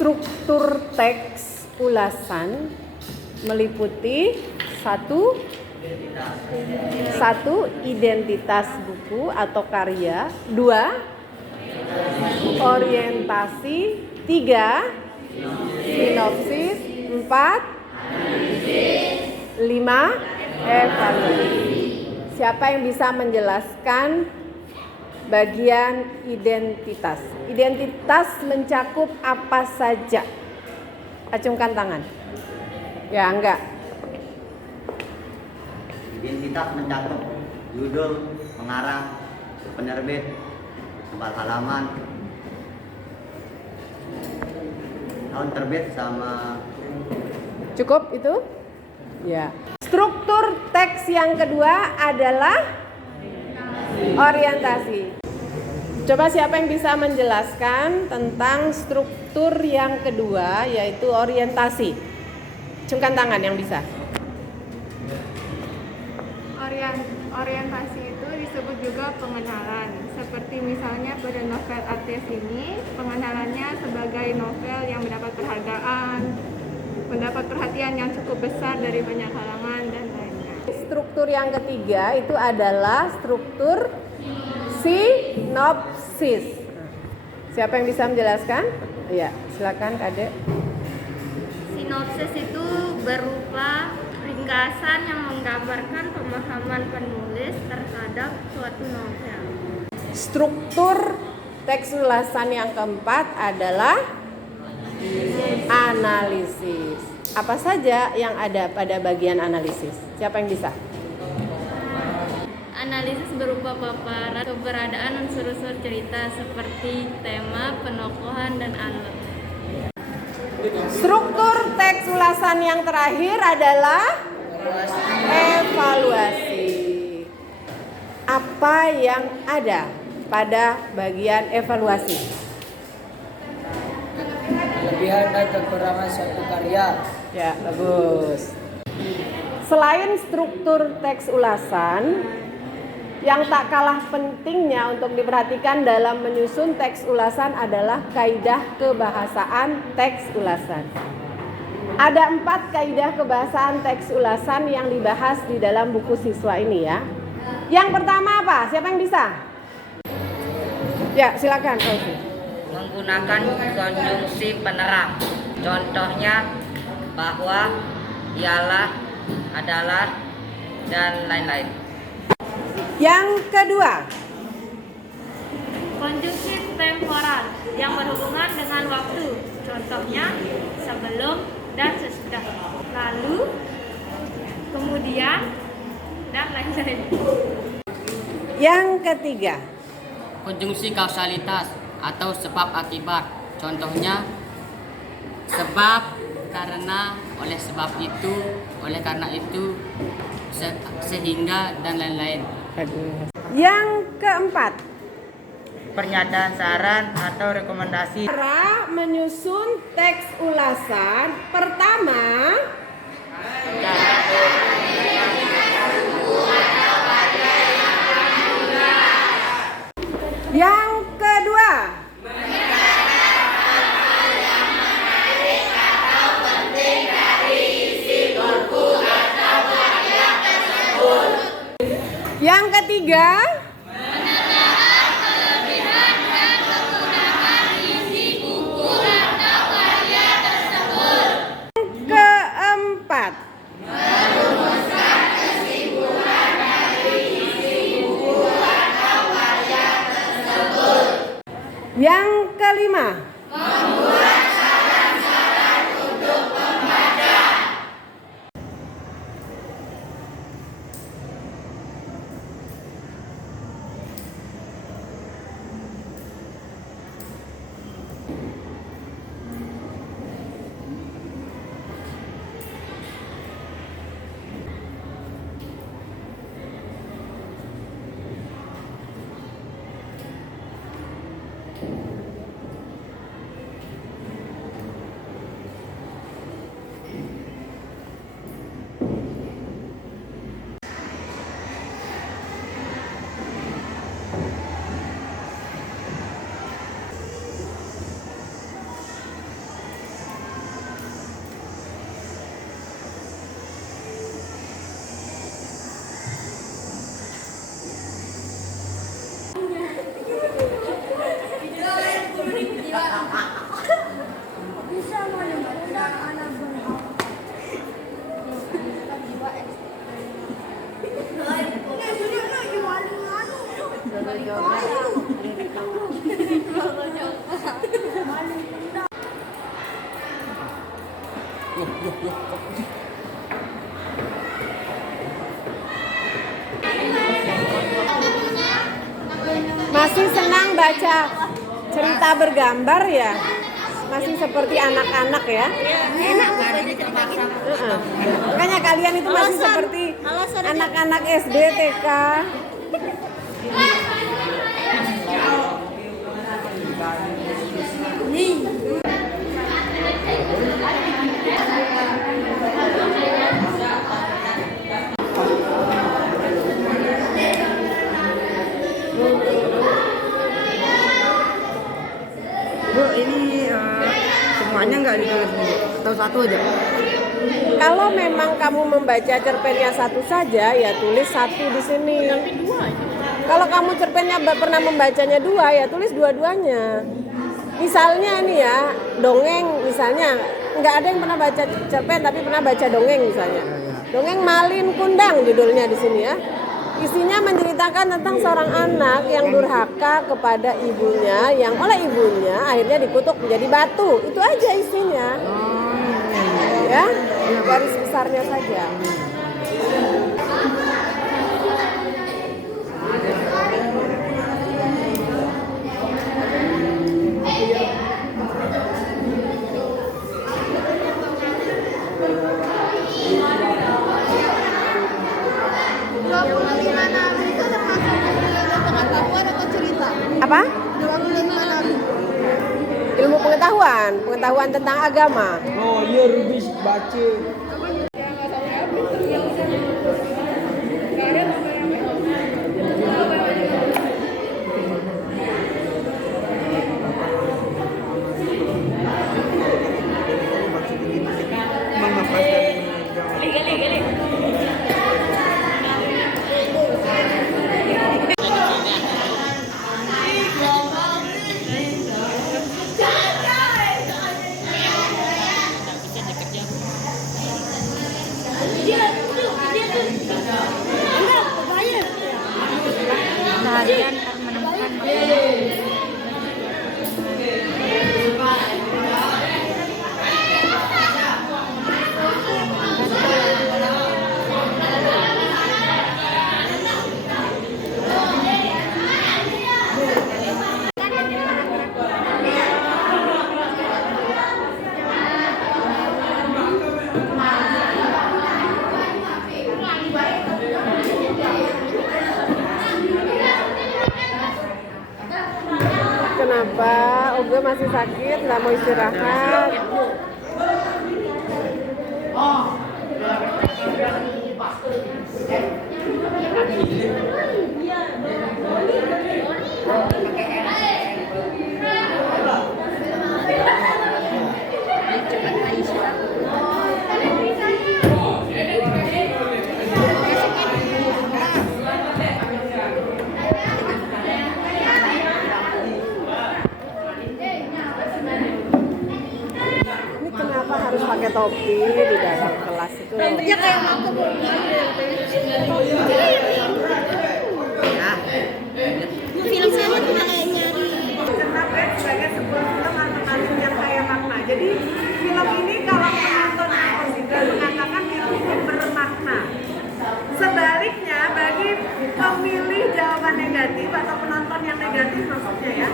Struktur teks ulasan meliputi satu identitas buku atau karya, 2 orientasi, 3 sinopsis, 4 5 evaluasi. Siapa yang bisa menjelaskan bagian identitas? Identitas mencakup apa saja? Acungkan tangan. Ya, enggak. Identitas mencakup judul, pengarang, penerbit, tempat halaman, tahun terbit, sama. Cukup itu? Ya. Struktur teks yang kedua adalah orientasi. Coba siapa yang bisa menjelaskan tentang struktur yang kedua, yaitu orientasi? Acungkan tangan yang bisa. Orientasi itu disebut juga pengenalan. Seperti misalnya pada novel Ateis ini, pengenalannya sebagai novel yang mendapat penghargaan, mendapat perhatian yang cukup besar dari banyak kalangan dan lainnya. Struktur yang ketiga itu adalah struktur sinopsis. Siapa yang bisa menjelaskan? Ya, silakan Kade. Sinopsis itu berupa ringkasan yang menggambarkan pemahaman penulis terhadap suatu novel. Struktur teks ulasan yang keempat adalah analisis. Apa saja yang ada pada bagian analisis? Siapa yang bisa? Analisis berupa paparan keberadaan unsur-unsur cerita seperti tema, penokohan, dan alur. Struktur teks ulasan yang terakhir adalah evaluasi. Apa yang ada pada bagian evaluasi? Kelebihan dan kekurangan suatu karya. Ya, bagus. Selain struktur teks ulasan, yang tak kalah pentingnya untuk diperhatikan dalam menyusun teks ulasan adalah kaidah kebahasaan teks ulasan. Ada 4 kaidah kebahasaan teks ulasan yang dibahas di dalam buku siswa ini ya. Yang pertama apa? Siapa yang bisa? Ya, silakan Fauzi. Menggunakan konjungsi penerang. Contohnya bahwa, ialah, adalah, dan lain-lain. Yang kedua, Konjungsi temporal yang berhubungan dengan waktu. Contohnya sebelum dan sesudah, lalu, kemudian, dan lain-lain. yang ketiga, Konjungsi kausalitas atau sebab akibat. Contohnya sebab, karena, oleh sebab itu, oleh karena itu, sehingga, dan lain-lain. yang keempat, Pernyataan saran atau rekomendasi. cara menyusun teks ulasan. Pertama, yang kedua, yang ketiga, keempat, yang kelima, Masih senang baca cerita bergambar ya? Masih seperti anak-anak ya? Makanya kalian itu masih seperti anak-anak SD, TK. Bu, ini semuanya nggak ditulis Bu, atau satu aja? Kalau memang kamu membaca cerpennya satu saja, ya tulis satu di sini. Kalau kamu cerpennya pernah membacanya dua, ya tulis dua-duanya. Misalnya nih ya, dongeng misalnya, nggak ada yang pernah baca cerpen tapi pernah baca dongeng misalnya. Dongeng Malin Kundang judulnya di sini ya. Isinya menceritakan tentang seorang anak yang durhaka kepada ibunya, yang oleh ibunya akhirnya dikutuk menjadi batu. Itu aja isinya. Ya, garis besarnya saja. Apa? Ilmu pengetahuan tentang agama. Oh iya, Rubis baca. Kalian menemukan makanan. Kenapa? Oga masih sakit, nggak mau istirahat. Ini kenapa harus pakai topi di dalam kelas itu? Rambutnya kayak mangkuk. Film saya tuh kayak nyari. Kenapa sebagai sebuah film mengandung yang kaya makna. Jadi film ini kalau penonton konsider mengatakan film ini bermakna. Sebaliknya bagi pemilih jawaban negatif atau penonton yang negatif maksudnya ya,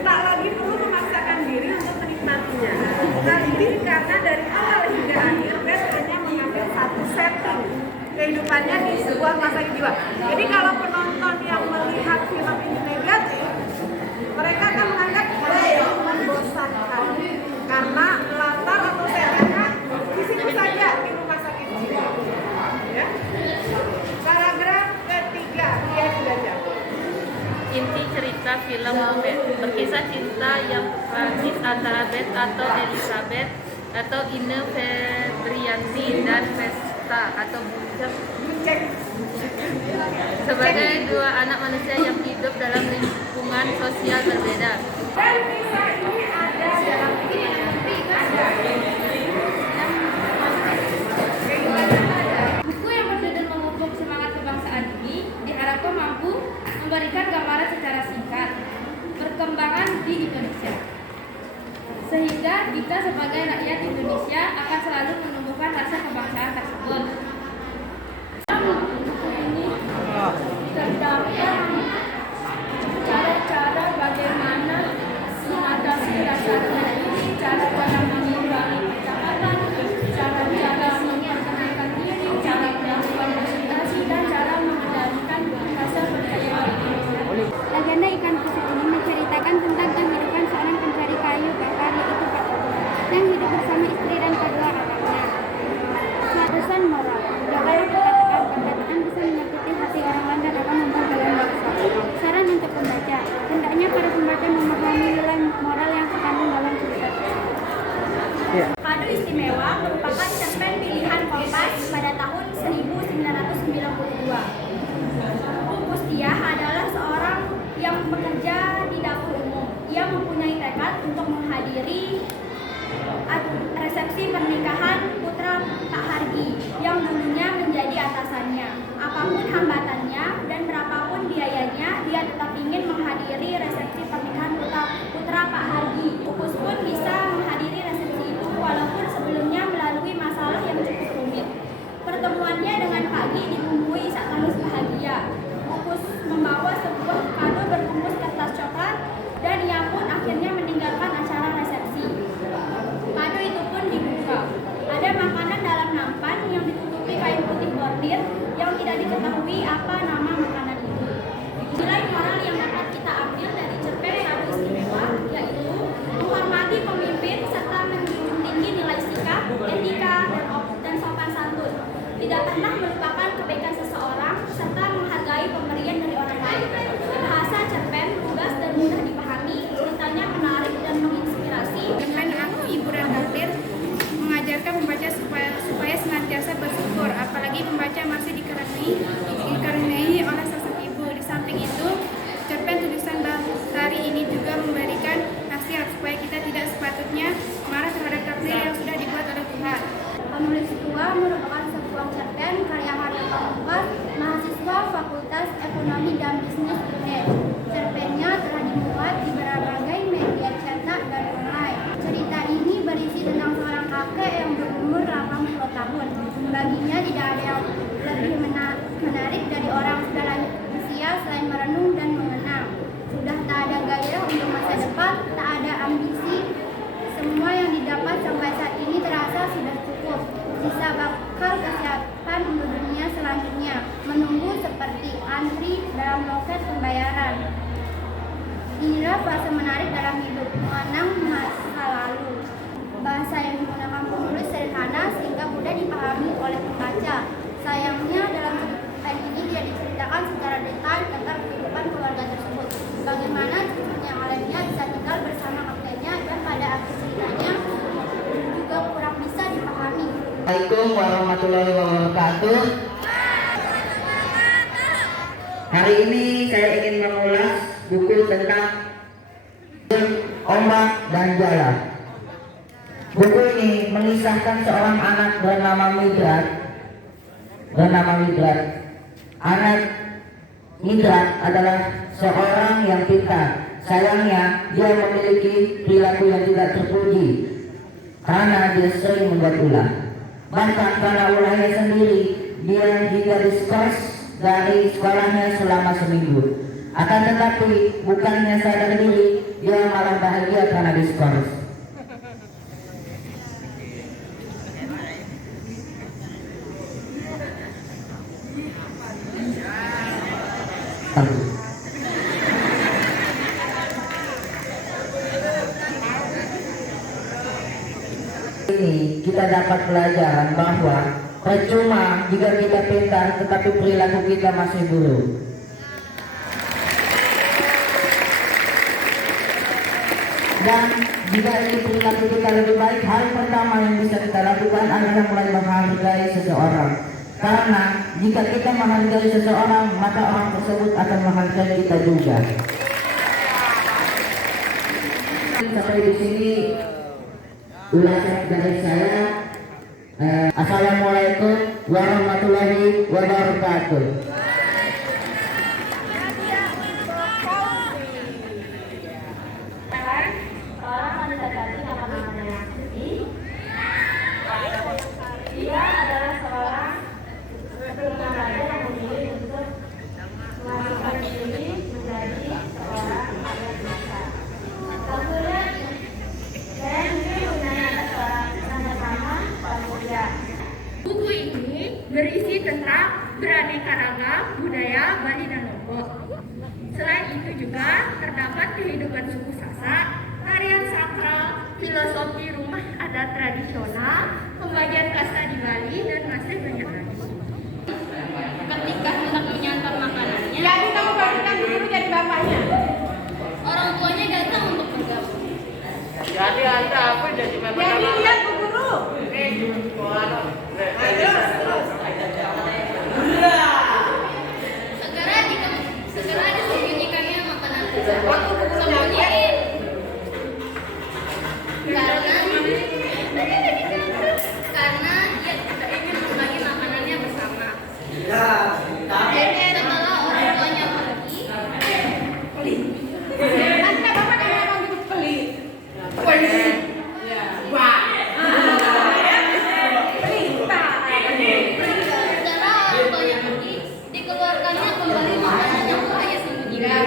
tak lagi perlu memaksakan diri untuk menikmatinya. Hal ini karena dari awal hingga akhir Beth hanya mengambil satu setting kehidupannya di sebuah masa jiwa. Jadi kalau penonton yang melihat film ini negatif, mereka akan menganggap film membosankan karena latar atau settingnya di situ saja di rumah sakit jiwa. Ya. Paragraf ketiga, dia sudah jawab. Inti cerita film Beth berkisah cinta yang tragis antara Beth atau Elizabeth atau Ine Febrianti dan Vesta atau Bucek sebagai dua anak manusia yang hidup dalam lingkungan sosial berbeda. Dan kisah ini ada dalam Buku yang berjudul Memupuk Semangat Kebangsaan ini diharapkan mampu memberikan gambaran secara singkat perkembangan di Indonesia, sehingga kita sebagai rakyat Indonesia akan selalu menunggu tahun. Ini terdapat cara-cara bagaimana mengatasi rasa diri, cara-cara mengimbangi percakapan, cara-cara memperkenalkan diri, cara melakukan presentasi, dan cara mengendalikan rasa percaya diri. Legenda ikan kusut ini menceritakan tentang kehidupan seorang pencari kayu bakar yaitu Pak Teguh yang hidup bersama istri dan kedua anaknya. Pesan moral, jagalah perkataan bisa menyakiti hati orang lain dan akan membuat kalian dosa. Saran untuk pembaca, hendaknya para pembaca memahami nilai moral yang terkandung dalam cerita. Kado istimewa merupakan cerpen pilihan Kompas pada tahun 1992. Bu Kustia adalah seorang yang bekerja di dapur umum. Ia mempunyai tekad untuk menghadiri resepsi pernikahan putra Pak Hargi yang dulunya menjadi atasannya. Apapun hambatannya dan berapapun biayanya, dia tetap ingin menghadiri resepsi pernikahan putra Pak Hargi. Pupus pun bisa menghadiri resepsi itu walaupun sebelumnya melalui masalah yang cukup rumit. Pertemuannya dengan Pagi dibumbui isak tangis bahagia. Pupus membawa sebuah kado berbungkus kertas coklat dan ia pun akhirnya meninggalkan acara resepsi. Kado itu pun dibuka. Ada makanan dalam nampan yang ditutupi kain putih bordir yang tidak diketahui apa nama makanan itu. Nilai moral yang dapat kita ambil dari cerpen Kado Istimewa yaitu menghormati pemimpin serta menjunjung tinggi nilai sikap, etika, dan sopan santun. Tidak pernah melupakan kebaikan seseorang serta menghargai pemberian dari orang lain. Bahasa cerpen lugas dan mudah dipahami, ceritanya menarik dan menginspirasi. Dengan aku Ibu Randatir mengajarkan membaca supaya senantiasa bersyukur, apalagi membaca masih dikaruniai oleh sosok ibu. Di samping itu, cerpen tulisan Tari ini juga memberikan nasihat supaya kita tidak sepatutnya marah terhadap takdir yang sudah dibuat oleh Tuhan. Penulis tua merupakan sebuah cerpen karya Haryo Pamungkas, mahasiswa Fakultas Ekonomi dan Bisnis UNED. Cerpennya telah dimuat di berbagai media cetak dan online. Cerita ini berisi tentang seorang kakek yang berumur 80 tahun. Baginya tidak ada yang lebih menarik dari orang sudah lanjut usia selain merenung dan mengenang. Sudah tak ada gairah untuk masa depan, tak ada ambisi. Semua yang didapat sampai saat ini terasa sudah cukup. Bisa bakal kesiapan untuk dunia selanjutnya. Menunggu seperti antri dalam loket pembayaran. Inilah fase menarik dalam hidup, mengenang masa lalu. Bahasa yang digunakan penulis sederhana sehingga mudah dipahami oleh pembaca. Sayangnya dalam cerpen ini tidak diceritakan secara detail tentang kehidupan keluarga tersebut. Bagaimana cucunya Alemnya bisa tinggal bersama kakeknya dan pada akhir ceritanya juga kurang bisa dipahami. Assalamualaikum warahmatullahi wabarakatuh. Hari ini saya ingin mengulas buku tentang Ombak dan Jala. Buku ini mengisahkan seorang anak bernama Midrat. Anak Midrat adalah seorang yang pintar. Sayangnya dia memiliki perilaku yang tidak terpuji karena dia sering membuat ulah. Bahkan karena ulahnya sendiri, dia hingga diskors dari sekolahnya selama seminggu. Akan tetapi bukannya sadar diri, dia malah bahagia karena diskors. Ini kita dapat pelajaran bahwa percuma jika kita pintar tetapi perilaku kita masih buruk. Dan jika ini perilaku kita lebih baik, hal pertama yang bisa kita lakukan adalah mulai menghargai seseorang. Karena jika kita menghargai seseorang, maka orang tersebut akan menghargai kita juga. Sampai di sini ulasan dari saya. Assalamualaikum warahmatullahi wabarakatuh. Seorang wanita cantik yang bernama Nana Suti. Dia adalah seorang berisi tentang beraneka ragam budaya Bali dan Lombok. Selain itu juga terdapat kehidupan suku Sasak, tarian sakral, filosofi rumah adat tradisional, pembagian kasta di Bali, dan masih banyak lagi. Ketika hendak menyantap makanannya, Jadi kamu bagikan guru jadi bapaknya. orang tuanya datang untuk bergabung. Jadi Anda apa jadi Jadi lihat Bu Guru. Segera disembunyikannya makanan tersebut. Sembunyiin. Karena dia tidak ingin berbagi makanannya bersama. Setelah orang tuanya pergi, Nanti bapak kan ngomong gitu pelit. setelah orang tuanya pergi, dikeluarkannya kembali makanan yang saya sembunyikan.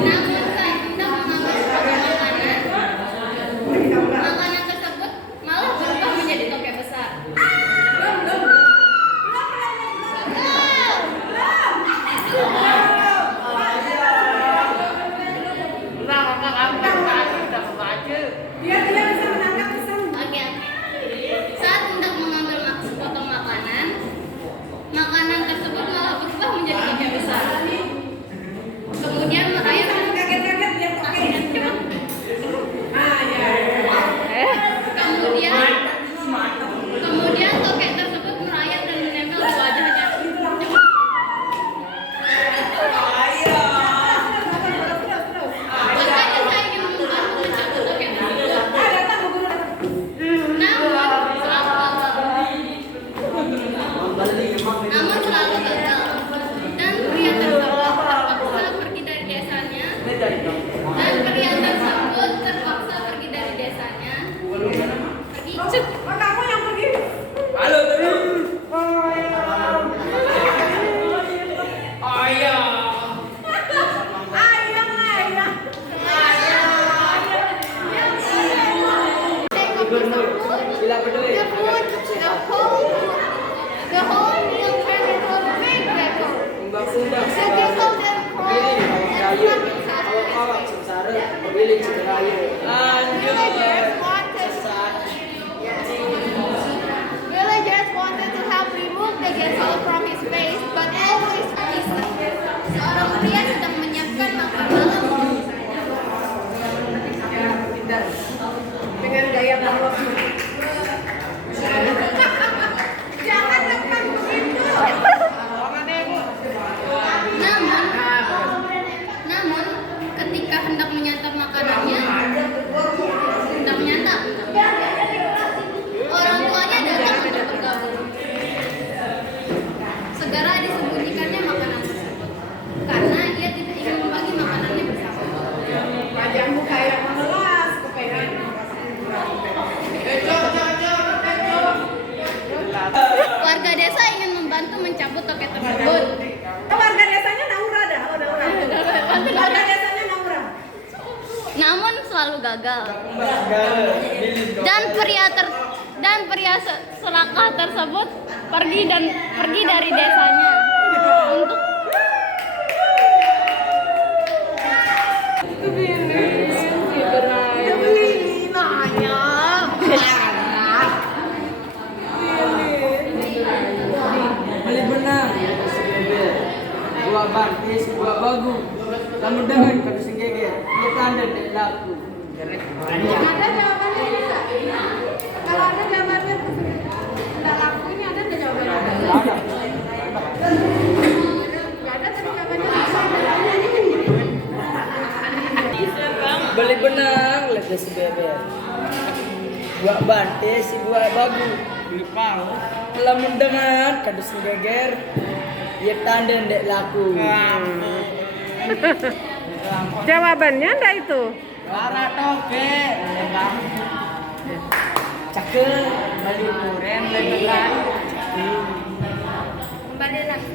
Namun saat hendak mengambil makanan, makanan tersebut malah berubah menjadi topeng besar. Oke. Saat hendak mengambil sepotong makanan, makanan tersebut malah berubah menjadi topeng besar. Kemudian merayap. Kemudian tokek tersebut merayap dan menempel di wajahnya. Makanya saya ingin membantu mencabut tokek tersebut. Namun selalu gagal. Dan pria tersebut terpaksa pergi dari desanya. Pergi cek. Kamu yang pergi. Halo terus. Ayah. Sila peduli. The whole meal turned into a big record. Undang-undang So they told them Pilih crawl kayu, and awak-awak sengsara, pilih cekayu. Villagers wanted to help remove the ghetto from his face, but always listen. Seorang pria sedang menyiapkan makan malam. Dengan gaya balok. Jangan depan begitu. Namun ketika hendak menyantap makanannya, orang tuanya datang untuk bergabung. Segera disembunyikannya makanan tersebut, karena ia tidak ingin membagi makanannya bersama. Wajahmu kayak mengelas, kepengen. Warga desa ingin membantu mencabut tokek tersebut. Warga desanya Naura dah. Oh, Naura. Warga desanya Naura. Namun selalu gagal. Dan pria serakah tersebut pergi dari desanya untuk Beli benang, buah bantis, buah bagu. Kamu dengan kau singgeger, dia tanda dek laku. Ada jawabannya enggak? Kalau ada jawabannya enggak lakunya ada jawabannya. Ada. Enggak ada tapi jawabannya. Beli benang, lebih si beber. Buah bantis, buah bagu. Beli pau. Kalau mendengar kau singgeger, dia tanda dek laku. Jawabannya enggak itu. Warna toke, cakep, beli duren, lebelan. kembali lagi.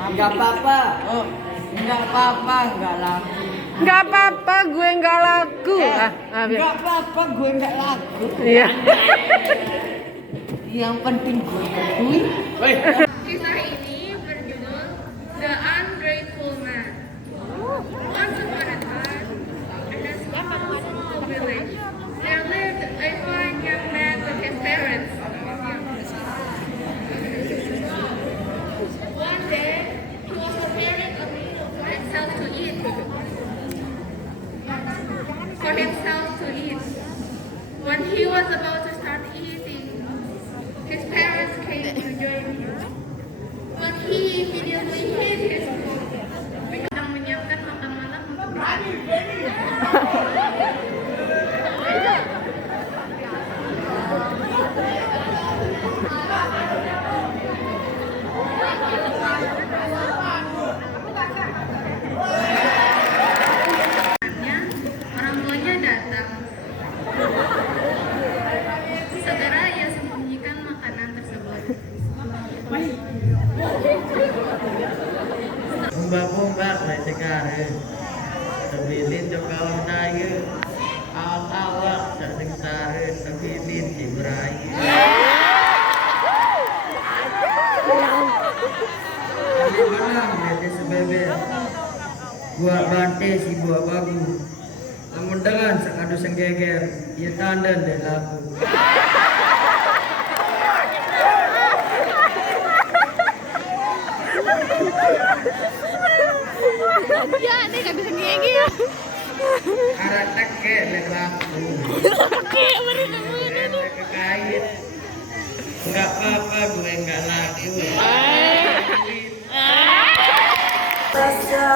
Enggak apa-apa. Oh, enggak apa-apa, enggak laku. Nggak apa-apa, gue nggak laku. Biar. Gak apa-apa gue gak laku. Iya. Yang penting gue duit. Kisah ini berjudul The Ungrateful Man. Once upon a time, in a small village, there lived a fine young man with his parents. One day, he was preparing a meal for himself to eat. When he was about to start eating, his parents came to join him. But he immediately hid his food. Sedang menyiapkan makan malam untuk orang tuanya datang. Segera ia sembunyikan makanan tersebut. Umbak-umbak baik sekarang. Tebilin jo kawan daya. Awak-awak tak sengsara. Tebilin si beraya. Menang ada sebebel. Buat bante si buat bagu. Namun dengan sang adu sang geger. Ia tanda dan laku. Ya, ini nggak bisa ngegel. Arah teke lebaku. Oke, bener bener. Kekait. Enggak apa-apa gue enggak laku. Saja.